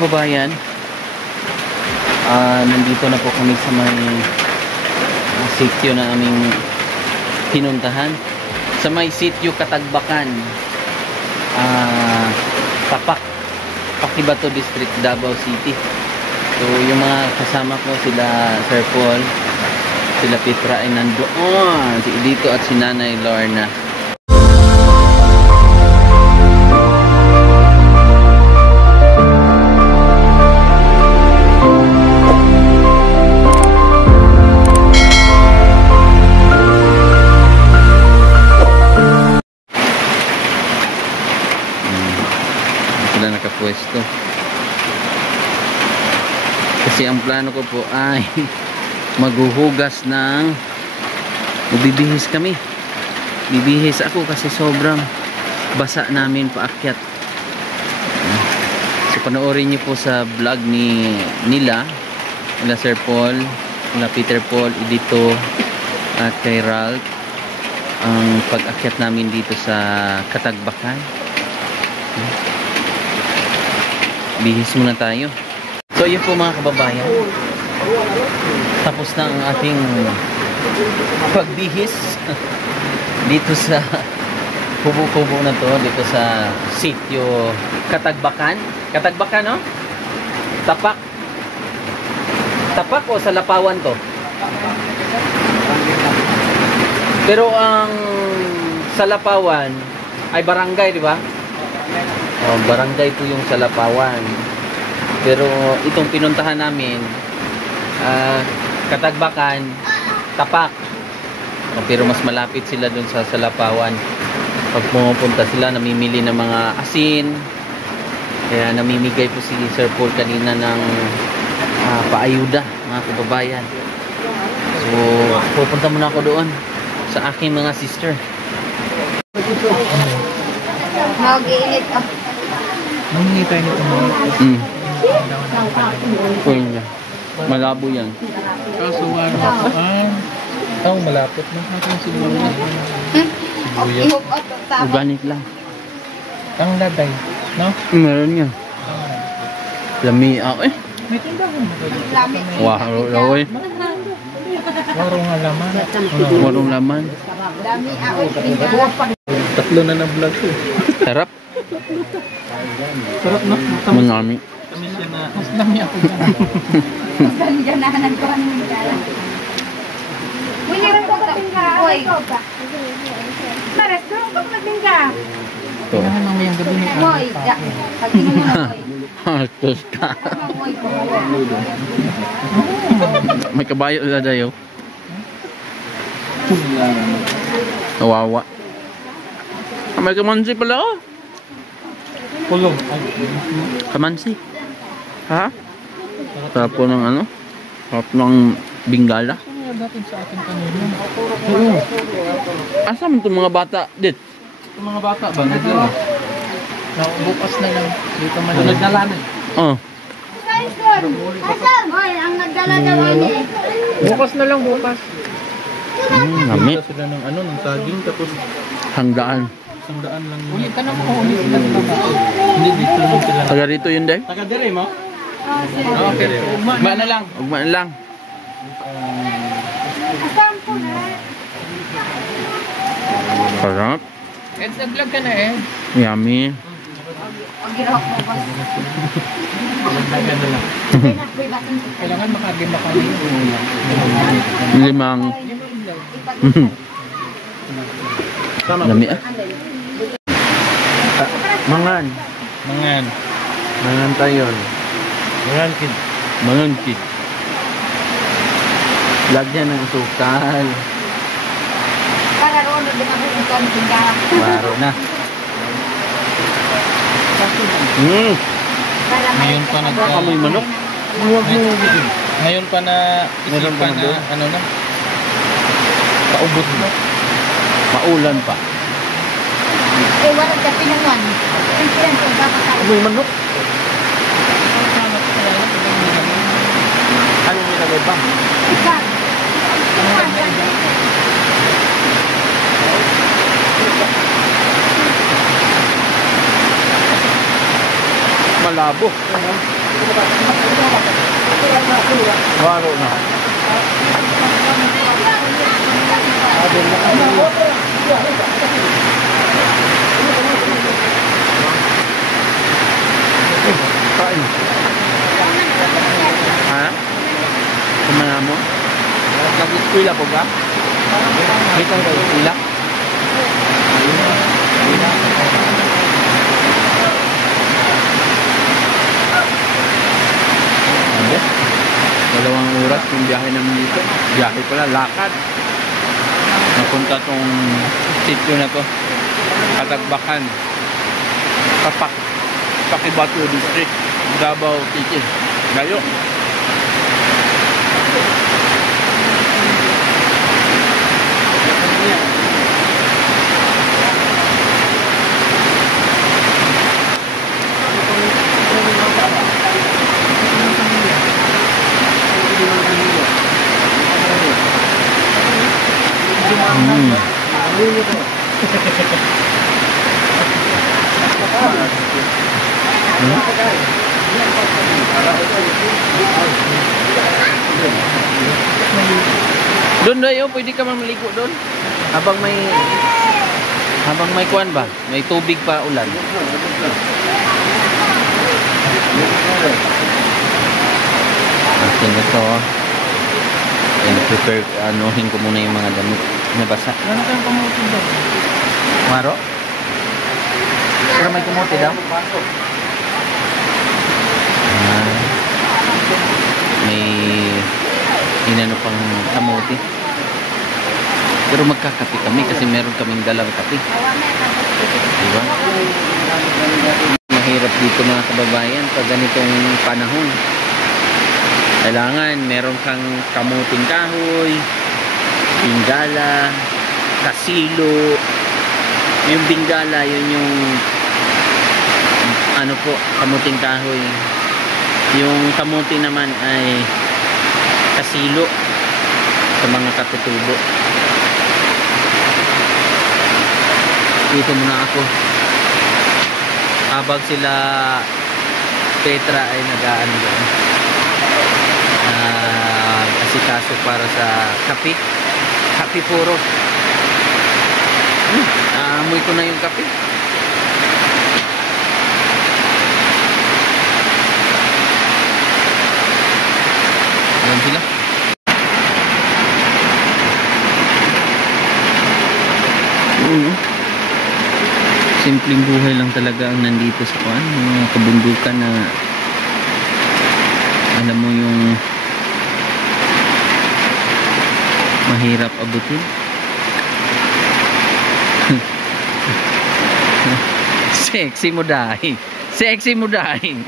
kababayan, nandito na po kami sa may sitio na aming pinuntahan. Sa may sitio Katagbakan, Tapak, Pakibato District, Davao City. So yung mga kasama ko, sila Sir Paul, sila Petra ay nandoon, si Edito at si Nanay Lorna. Sila nakapwesto. Kasi ang plano ko po ay maghuhugas ng bibihis kami. Bibihis ako kasi sobrang basa namin paakyat. So panoorin niyo po sa vlog nila Sir Paul, nila Peter Paul, Edito at kay Ralph, ang pag-akyat namin dito sa Katagbakan. Bihis muna tayo. So yun po mga kababayan, tapos na ang ating pagbihis dito sa kubo-kubo na to, dito sa sitio Katagbakan. Katagbakan, no? Tapak. Tapak o sa Lapawan to? Pero ang sa Lapawan ay barangay, di ba? Oh, barangay po yung sa Lapawan. Pero itong pinuntahan namin, Katagbakan, Tapak. Oh, pero mas malapit sila dun sa Lapawan. Pag pumupunta sila, namimili ng mga asin. Kaya namimigay po si Sir Paul kanina ng paayuda, mga kababayan. So, pupunta muna ako doon sa aking mga sister. Mag-iinit ako. Mangingi tayo nito mo. Malabo yan. Kaso malapot na natin sibuyas. Sibuyas. Organic lang. Ang laday, no? Meron yan. Lami ako eh. May tindahan mo. Wow, laway. Warong laman. Warong laman. Dami ako. Tatlo na vlog ko. Sarap. Sarap na. Manami. Tamis yan na. Mas dami ako dyan. Mas dami dyan nahanan ko ano yung dala. Mayroon ko katingga. Uy. Nares, doon ko katingga. Tinahan lang mo yung gabi ni Uy. Pag-inom mo na, uy. Hartos ka. May kabayo na dayo. Nawawa. May kamansi pala oh. Pulong. Kamansi. Ha? Sarap po ng ano? Sarap ng Bingala. Ano natin sa atin kanina? Asam itong mga bata, dit? Yung mga bata ba? Nagdala. Bukas na lang. Dito man. Nagdala na. Oh. Asam! Uy, ang nagdala daw ulit. Bukas na lang, bukas. Nami. Bumita sila ng ng saging tapos Hanggaan. 100 lang. Ulit ka na po. Hindi, dito lang sila. Taga rito yun, day? Taga dire mo? Okay. Ugma na lang. Ugma na lang. Asam po na. Sarap. Ed, nag-vlog ka na eh. Yummy. Ang ginawa ko ba? Nag-vlog ka na lang. Kailangan makagima kami. Limang. Dami ah. Mangan. Mangan. Mangan tayo. Mangan kid. Mangan kid. Lagyan ng sukal. Para roon na din ako ito ang tindahan. Baro na. Ngayon pa Kamoy manok. Ngayon pa na Meron pa isipan na na ano na. Paubot mo. Maulan pa. Eh, wala ka pinangan. Pinsiran ko papatay. Kamoy manok. Ano nilagay ba? Ikan. malabo. Waro na. Kain. Ha? Kumana mo? Nag-eskwela po ba? Dito ang eskwela? Dalawang oras yung biyahe namin dito. Biyahe pala, lakad. Napunta tong sitio na to. Katagbakan. Pakibatu District. Davao City. Layo. Doon dayo, pwede ka maligo doon. Habang may kuwan ba? May tubig pa ulan. Okay na to. And prepare, anuhin ko muna yung mga damit. Nabasa. Ano kayong kamutin daw? Maro? Pero may kumuti daw? May inano pang kamuti. Pero magkakape kami kasi meron kaming dalang kape. Diba? Mahirap dito mga kababayan pag ganitong panahon. Kailangan meron kang kamuting kahoy, bingala, kasilo. Yung bingala, yun yung ano po, kamuting kahoy. Yung kamuti naman ay kasilo sa mga katutubo. Dito muna ako habang sila Petra ay nag-aano doon, asikaso para sa kape puro. Aamoy ko na yung kape. Ayan sila. Simpleng buhay lang talaga ang nandito sa kuan, mga kabundukan na alam mo yung mahirap abutin. Sexy mo dahil. Sexy mo dahil.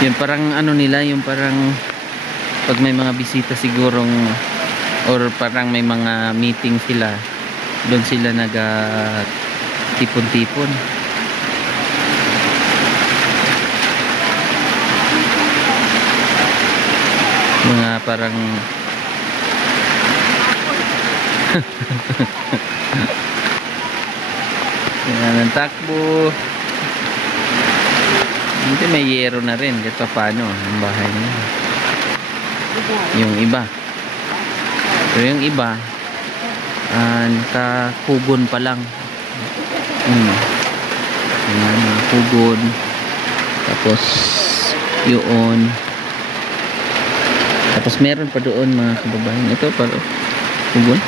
Yung parang ano nila, yung parang pag may mga bisita sigurong or parang may mga meeting sila, doon sila tipon-tipon. Mga parang yan ang takbo. Hindi, may yero na rin kahit paano ang bahay niya. Yung iba, pero yung iba nakakugon pa lang. Yan, kugon. Tapos yun. Tapos meron pa doon mga kababayan. Ito para kugon.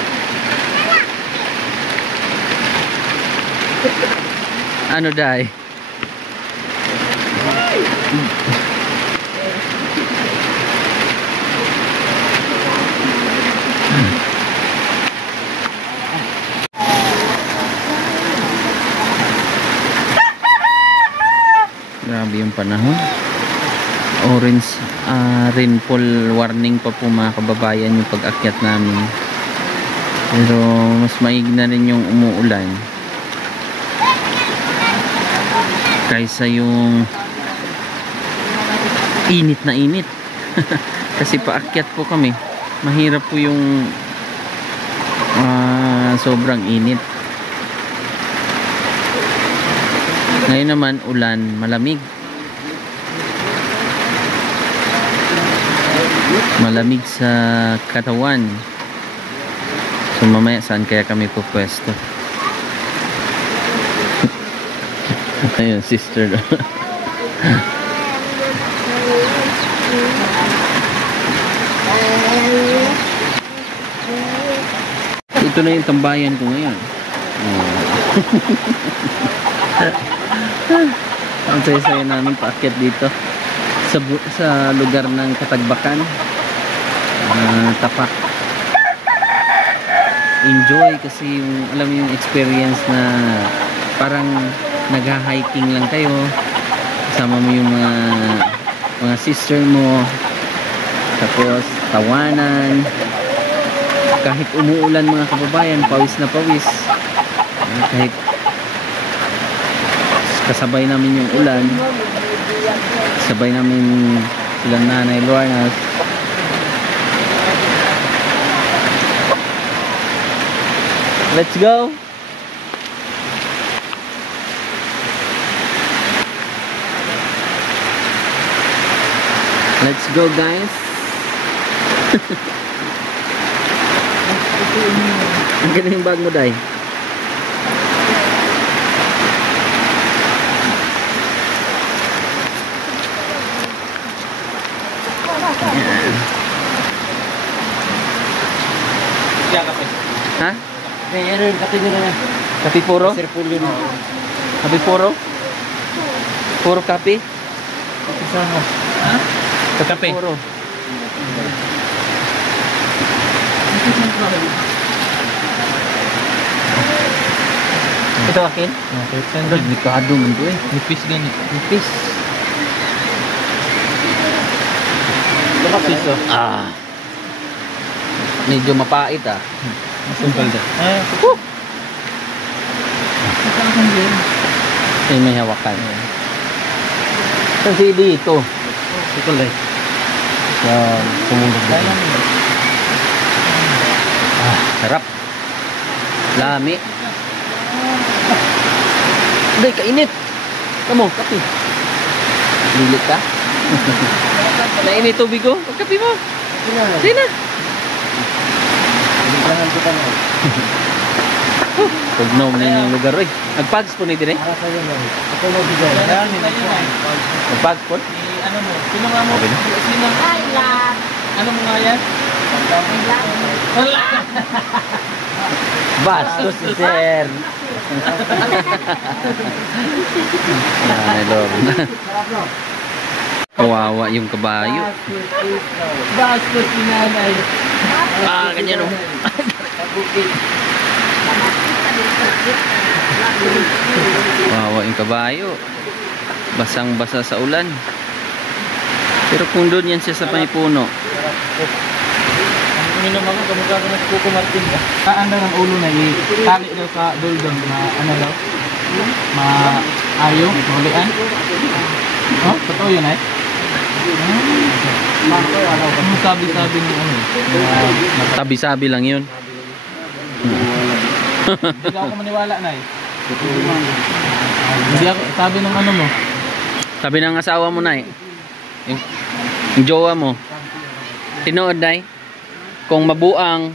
Ano dai? Grabe yung panahon. Orange rainfall warning pa po mga kababayan yung pag-akyat namin. Pero mas maig na rin yung umuulan kaysa yung init na init. Kasi paakyat po kami. mahirap po yung sobrang init. Ngayon naman ulan, malamig. Malamig sa katawan. So mamaya saan kaya kami pupwesto? Ayun, sister. Ito na yung tambayan ko ngayon. Ang saya-saya namin paakyat dito sa lugar ng Katagbakan. Tapak. Enjoy kasi yung, alam mo yung experience na parang nagha-hiking lang kayo, kasama mo yung mga sister mo, tapos tawanan, kahit umuulan mga kababayan, pawis na pawis, kahit kasabay namin yung ulan, sabay namin silang nanay Lorna. Let's go. Let's go, guys. Ang ganda yung bag mo, Day. Ha? Meron, kape nyo na. Kape puro? Sir Pulyo na. Kape puro? Puro kape? Kape sama. Ha? Kape puro. Ito akin? Okay. Delikado man to eh. Nipis gani. Nipis. Siso. Medyo mapait ah. Masumpal da. Ay, may hawakan. Kasi dito. Kulay. Sumunod dito. Sarap. Lami. Hindi, kainit. Kamu, kape. Lilit ka? Nainit tubig ko? Pagkape mo. Sige na. Tugnaw na yung lugar eh. Nagpags po ni dire? Nagpags po? Ano mo? Sino nga mo? Sino? Ano mo nga yan? Wala! Bastos si sir. Ay, Lord. Kawawa yung kabayo. Bastos si nanay. Ganyan o. Kawawa yung kabayo. Basang-basa sa ulan. Pero kung doon yan siya sa may puno. Ang naman ko, kamukha ko na si Coco Martin ba? Ano ng ulo na itali daw sa duldon na ano daw? Maayo, maulian. Oh, totoo yun eh? Ano sabi-sabi ng ano? Tabi-sabi lang yun. Hindi ako maniwala na eh. Hindi ako, sabi ng ano mo? Sabi ng asawa mo na eh. Yung jowa mo. Tinood na eh. Kung mabuang,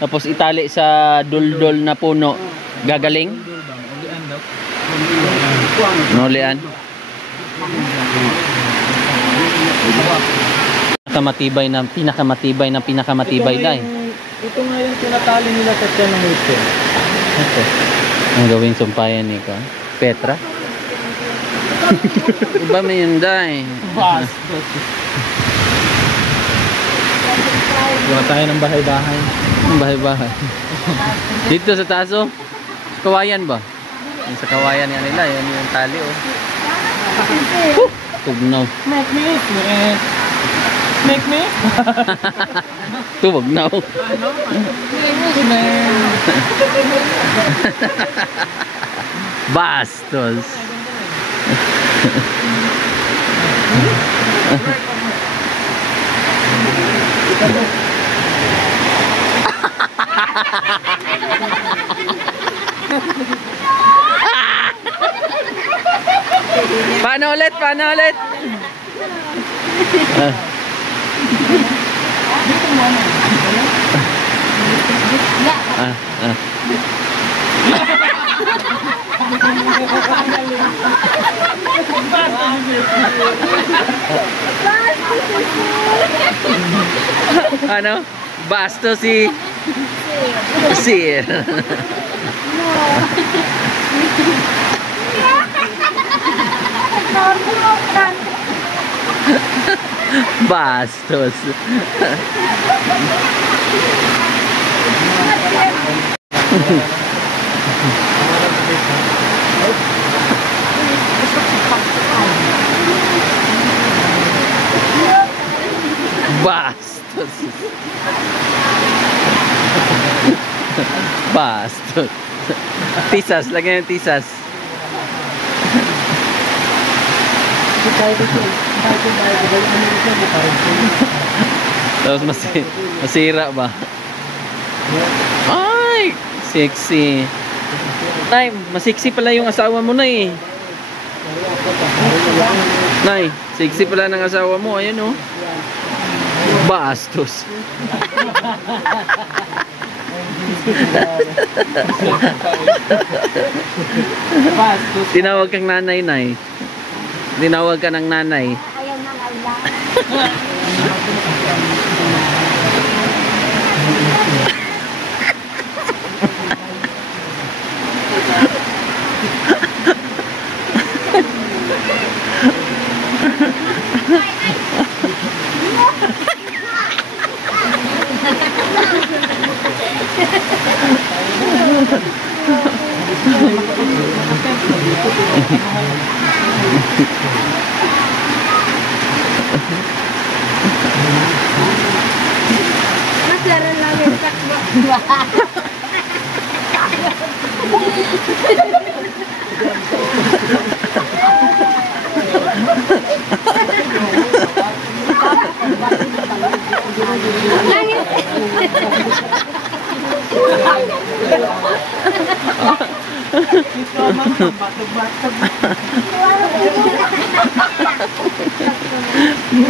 tapos itali sa duldol na puno, gagaling? Ulian daw. Nulian? Pinakamatibay dahil. Ito nga yung tinatali nila sa tiyan ng hotel. Ito. Ang gawing sumpayan ni ko. Petra? Iba may yun dahil. Bastos. Gawa tayo ng bahay-bahay. Bahay-bahay. Dito sa taso? Kawayan ba? Yung sa kawayan yan nila, yun yung tali oh. Tugnaw. Make me. Make me. Tugnaw. Bastos. Paano ulit? Paano ulit? Ah. Ah, ah. Ano? Basto si Sir. Bastos. Bastos. Bastos. Tisas, lagyan ng tisas. Tapos masira ba? Ay, sexy. Nay, masexy pala yung asawa mo na eh. Nay, sexy pala ng asawa mo. Ayun oh. Bastos. Tinawag kang nanay, Nay. Tinawag ka ng nanay. Ayaw nang Allah. Mas laro lang yung takbo.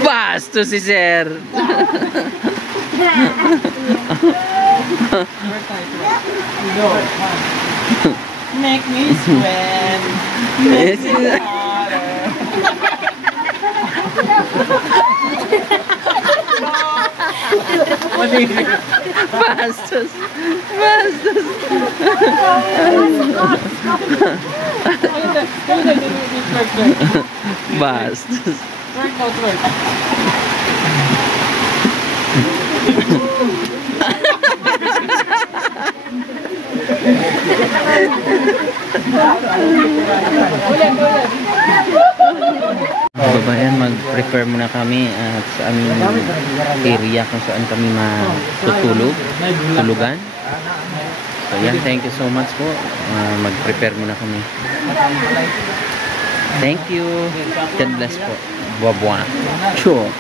Basto si Sir. Make me sweat. Make me water. Bastos. Bastos. Bastos. Twerk out, twerk. Babayan, mag-prepare muna kami at sa aming area kung saan kami matutulog, tulugan. So yan, thank you so much po. Mag-prepare muna kami. Thank you. God bless po. Babwa. Chot.